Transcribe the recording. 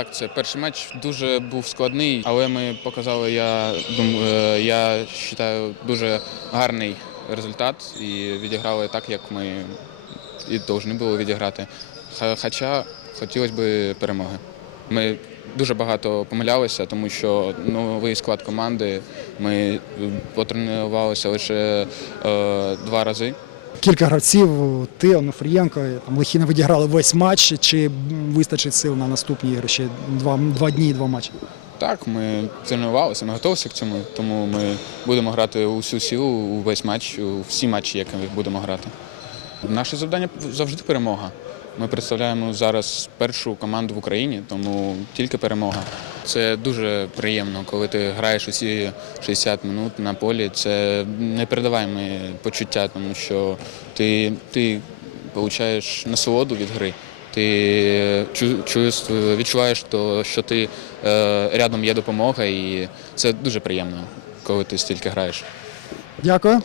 Так, це перший матч дуже був складний, але ми показали, я думаю, я вважаю, дуже гарний результат і відіграли так, як ми і повинні були відіграти. Хоча хотілося б перемоги. Ми дуже багато помилялися, тому що новий склад команди. Ми потренувалися лише е, два рази. Кілька гравців, ти, Онуфрієнко, там відіграли весь матч. Чи вистачить сил на наступні ігри? Ще два, два дні два матчі. Так, ми тренувалися, ми готувалися к цьому, тому ми будемо грати усю силу, увесь матч, у всі матчі, які будемо грати. Наше завдання завжди перемога. Ми представляємо зараз першу команду в Україні, тому тільки перемога. Це дуже приємно, коли ти граєш усі 60 минут на полі. Це непередаваємо почуття, тому що ти, ти получаєш насолоду від гри. Ти чувствую- відчуваєш, що ти е, рядом є допомога, і це дуже приємно, коли ти стільки граєш. Дякую.